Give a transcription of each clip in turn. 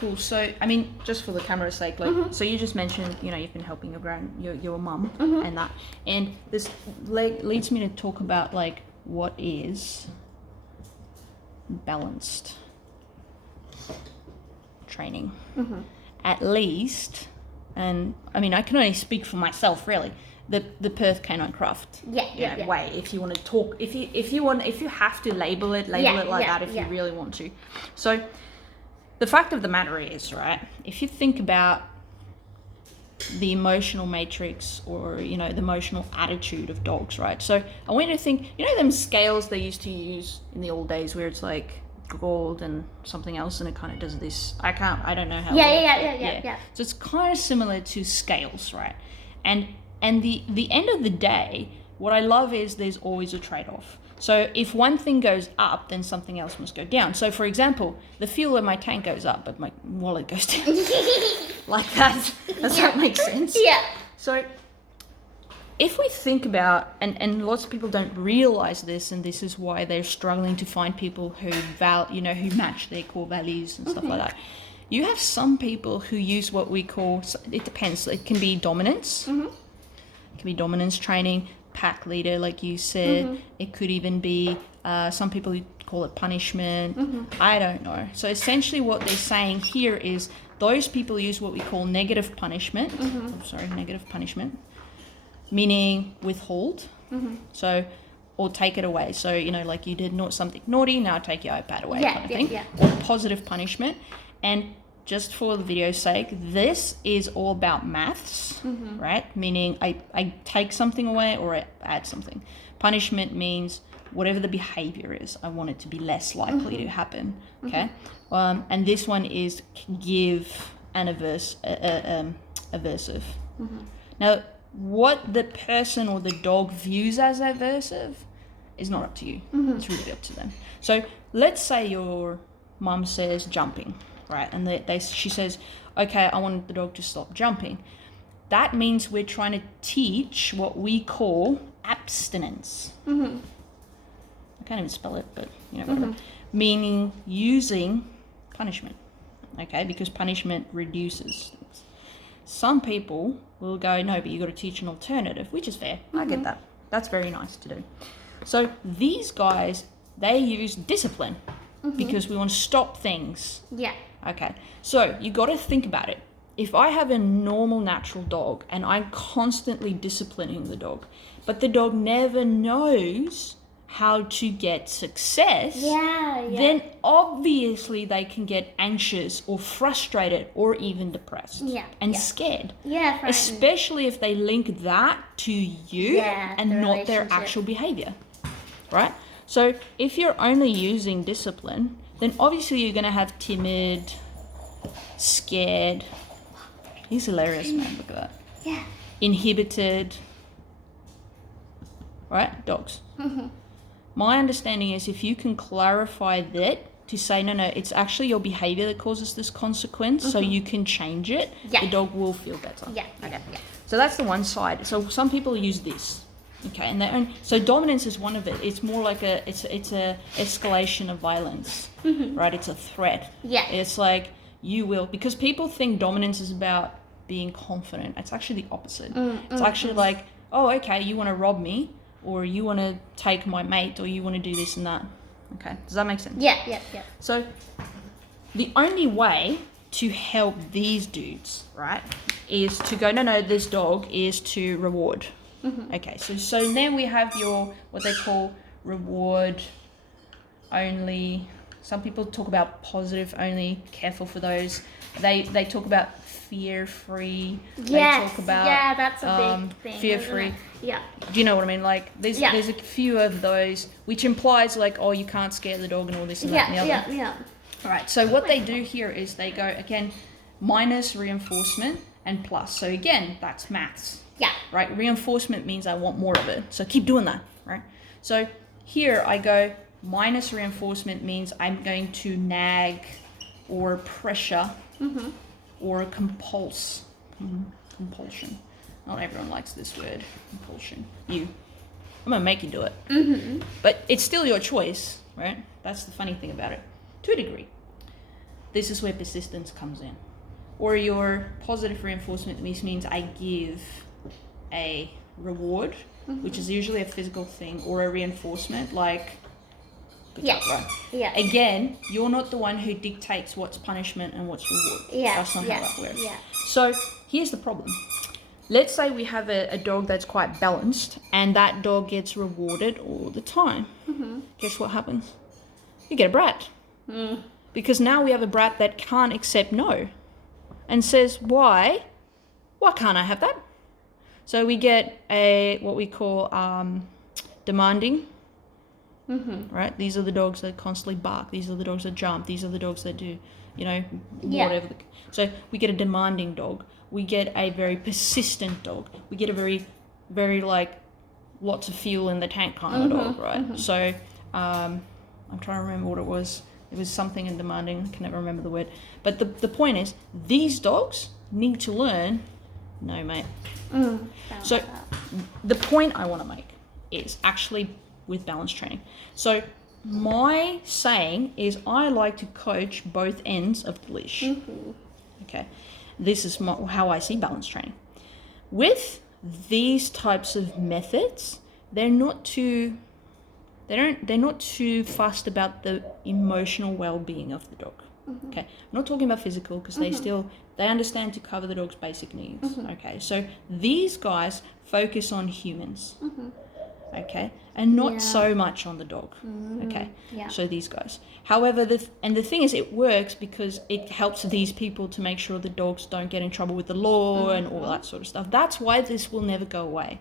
cool. So, I mean, just for the camera's sake, like, so you just mentioned, you know, you've been helping your mum and that, and this leads me to talk about like what is balanced training, at least, and I mean, I can only speak for myself, really. The Perth Canine Craft way. If you want to talk, if you have to label it like that, if you really want to. So the fact of the matter is, right, if you think about the emotional matrix, or, you know, the emotional attitude of dogs, right? So I want you to think, you know, them scales they used to use in the old days where it's like gold and something else and it kind of does this. I don't know how. Yeah. So it's kind of similar to scales, right? And the end of the day, what I love is there's always a trade-off. So if one thing goes up, then something else must go down. So for example, the fuel in my tank goes up, but my wallet goes down. Like that. Does that make sense? Yeah. So if we think about, and lots of people don't realize this, and this is why they're struggling to find people who who match their core values and stuff like that. You have some people who use what we call, it depends, it can be dominance. It can be dominance training, pack leader, like you said. It could even be, some people call it punishment. I don't know. So essentially what they're saying here is those people use what we call negative punishment. Negative punishment, meaning withhold. So, or take it away. So, you know, like you did something naughty, now I take your iPad away, kind of thing. Or positive punishment. And just for the video's sake, this is all about maths, right? Meaning I take something away or I add something. Punishment means whatever the behavior is, I want it to be less likely to happen, okay? And this one is give and aversive. Now, what the person or the dog views as aversive is not up to you. It's really up to them. So let's say your mum says jumping, right? And she says, okay, I want the dog to stop jumping. That means we're trying to teach what we call abstinence. I can't even spell it, but you know, whatever. Meaning using punishment, okay? Because punishment reduces things. Some people will go, no, but you got to teach an alternative, which is fair. I get that. That's very nice to do. So these guys, they use discipline because we want to stop things. Yeah. Okay. So you got to think about it. If I have a normal natural dog and I'm constantly disciplining the dog, but the dog never knows how to get success, then obviously they can get anxious or frustrated or even depressed and scared. Especially if they link that to you and not their actual behavior, right? So if you're only using discipline, then obviously you're going to have timid, scared. He's hilarious, man. Look at that. Yeah. Inhibited, right? Dogs. My understanding is if you can clarify that to say, no, it's actually your behavior that causes this consequence, so you can change it, the dog will feel better. Okay. So that's the one side. So some people use this, okay, and so dominance is one of it. It's more like it's a escalation of violence, right? It's a threat. It's like you will, because people think dominance is about being confident. It's actually the opposite. It's actually like, oh, okay, you want to rob me, or you want to take my mate, or you want to do this and that. Okay, does that make sense? Yeah. So the only way to help these dudes, right, is to go, no, this dog is to reward. Okay, so then we have your, what they call reward only. Some people talk about positive only. Careful for those. They talk about fear-free. Yes. They talk about that's a big thing. Fear-free. Yeah. Do you know what I mean? Like there's a few of those, which implies like, oh, you can't scare the dog and all this and that and the other. Yeah. All right. So what they do here is they go again, minus reinforcement and plus. So again, that's maths. Yeah. Right. Reinforcement means I want more of it. So keep doing that. Right. So here I go, minus reinforcement means I'm going to nag or pressure or compulsion. Not everyone likes this word, compulsion. I'm going to make you do it. But it's still your choice, right? That's the funny thing about it, to a degree. this is where persistence comes in. Or your positive reinforcement, which means I give a reward, which is usually a physical thing, or a reinforcement, like good job, right? Yeah. Again, you're not the one who dictates what's punishment and what's reward. Yeah. That's not how that works. Yeah. So here's the problem. Let's say we have a dog that's quite balanced, and that dog gets rewarded all the time. Guess what happens? You get a brat. Because now we have a brat that can't accept no and says, why can't I have that? So we get what we call demanding, right? These are the dogs that constantly bark. These are the dogs that jump. These are the dogs that do, whatever. So we get a demanding dog. We get a very persistent dog. We get a very, very lots of fuel in the tank kind of dog, right? So I'm trying to remember what it was. It was something in demanding. I can never remember the word. But the point is, these dogs need to learn, no, mate. So the point I want to make is actually with balance training. So my saying is I like to coach both ends of the leash. Okay, this is how I see balance training. With these types of methods, they're not too fussed about the emotional well-being of the dog. Okay, I'm not talking about physical, because they understand to cover the dog's basic needs. Okay, so these guys focus on humans. Okay, and not so much on the dog. Okay, so these guys. However, the thing is, it works because it helps these people to make sure the dogs don't get in trouble with the law and all that sort of stuff. That's why this will never go away.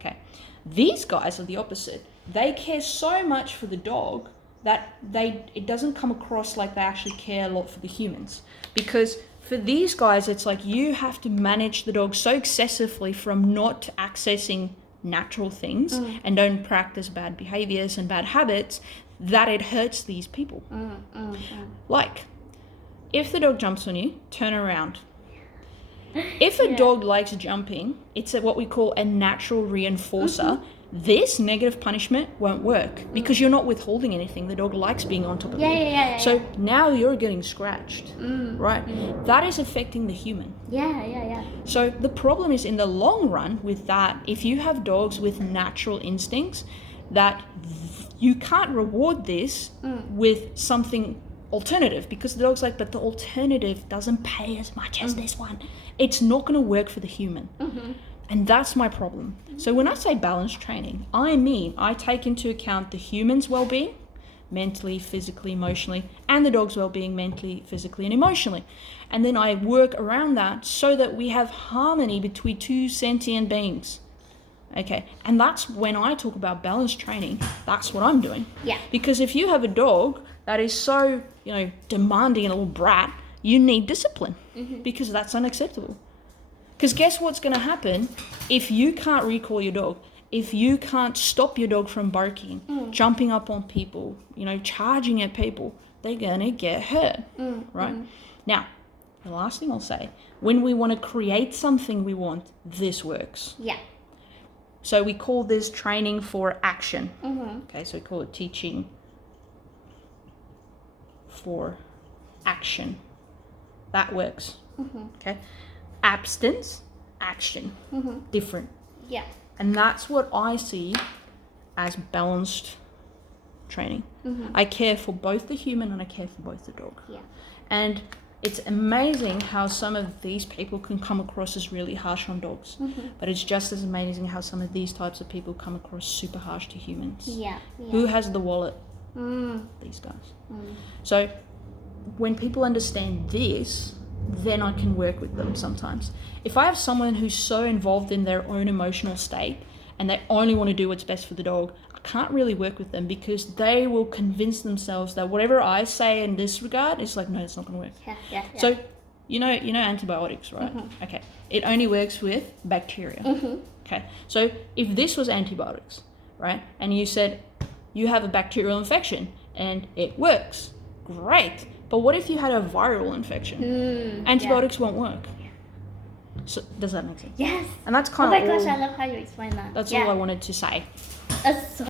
Okay, these guys are the opposite. They care so much for the dog that it doesn't come across like they actually care a lot for the humans. Because for these guys, it's like you have to manage the dog so excessively from not accessing natural things and don't practice bad behaviors and bad habits that it hurts these people. Like, if the dog jumps on you, turn around. If a dog likes jumping, it's what we call a natural reinforcer. This negative punishment won't work because you're not withholding anything. The dog likes being on top of you. So now you're getting scratched, right? That is affecting the human. So the problem is, in the long run with that, if you have dogs with natural instincts, that you can't reward this with something alternative, because the dog's like, but the alternative doesn't pay as much as this one. It's not going to work for the human. And that's my problem. So when I say balance training, I mean I take into account the human's well-being, mentally, physically, emotionally, and the dog's well-being mentally, physically, and emotionally. And then I work around that so that we have harmony between two sentient beings. Okay, and that's when I talk about balance training, that's what I'm doing. Because if you have a dog that is so, demanding, a little brat, you need discipline, because that's unacceptable. Because guess what's going to happen if you can't recall your dog? If you can't stop your dog from barking, jumping up on people, charging at people, they're going to get hurt, right? Now, the last thing I'll say, when we want to create something we want, this works. So we call this training for action. Okay, so we call it teaching for action. That works. Okay. Abstinence, action, different. And that's what I see as balanced training. I care for both the human and I care for both the dog. And it's amazing how some of these people can come across as really harsh on dogs, but it's just as amazing how some of these types of people come across super harsh to humans. Who has the wallet? These guys. So when people understand this, then I can work with them sometimes. If I have someone who's so involved in their own emotional state and they only want to do what's best for the dog, I can't really work with them, because they will convince themselves that whatever I say in this regard is like, no, it's not going to work. So, you know antibiotics, right? Okay. It only works with bacteria. Okay. So if this was antibiotics, right, and you said you have a bacterial infection and it works, great. But what if you had a viral infection? Antibiotics won't work. So does that make sense? Yes. And that's kind of Oh my gosh, I love how you explain that. That's all I wanted to say. That's so